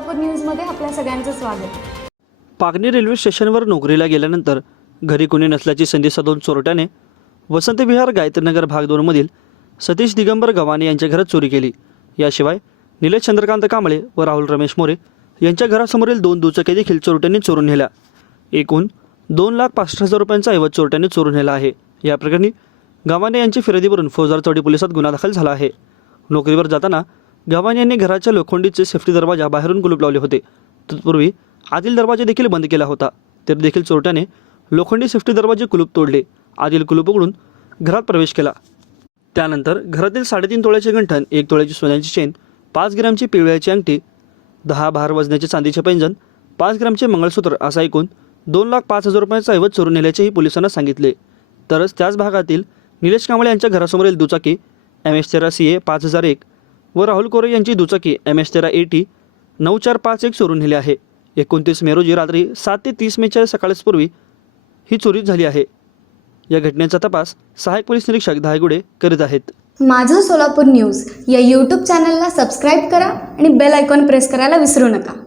सोलापूर न्यूजमध्ये आपल्या सगळ्यांचं स्वागत। पागणी रेल्वे स्टेशनवर नोकरीला गेल्यानंतर घरी कोणी नसल्याची संधी साधून चोरट्याने वसंत विहार गायत्रीनगर भाग 2 मधील सतीश दिगंबर गव्हाणे यांच्या घरात चोरी केली। याशिवाय निलेश चंद्रकांत कांबळे व राहुल रमेश मोरे यांच्या घरासमोरील 2 दुचाकी देखील चोरट्यांनी चोरून नेल्या। एकूण 2,65,000 रुपयांचा ऐवज चोरट्यांनी चोरून नेला आहे। या प्रकरणी गव्हाणे यांची फिर्यादीवरून फौजदार चौडी पोलिसात गुन्हा दाखल झाला आहे। नोकरीवर जाताना गव्हाणे यांनी घराच्या लोखंडीचे सेफ्टी दरवाजा बाहेरून कुलूप लावले होते। तत्पूर्वी आतील दरवाजा देखील बंद केला होता। तरी देखील चोरट्याने लोखंडी सेफ्टी दरवाजे कुलूप तोडले, आतील कुलूप उघडून घरात प्रवेश केला। त्यानंतर घरातील 3.5 तोळ्याचे गंठण, 1 तोळ्याची सोन्याची चेन, 5 ग्रॅमची पिवळ्याची अंगठी, 10 भार वजनाचे चांदीचे पैंजण, 5 ग्रॅमचे मंगळसूत्र असा एकूण 2,05,000 रुपयांचा ऐवज चोरून नेल्याचेही पोलिसांना सांगितले। तरच त्याच भागातील निलेश कांबळे यांच्या घरासमोरील दुचाकी MS13 CA 5001 व राहुल कोरे यांची दुचाकी MS13 AT 9451 चोरून नेली आहे। 29 मे रोजी रात्री 7 ते 30 मेच्या सकाळीच पूर्वी ही चोरी झाली आहे। या घटनेचा तपास सहाय्यक पोलीस निरीक्षक धायगुडे करीत आहेत। माझं सोलापूर न्यूज या यूट्यूब चॅनलला सबस्क्राईब करा आणि बेल आयकॉन प्रेस करायला विसरू नका।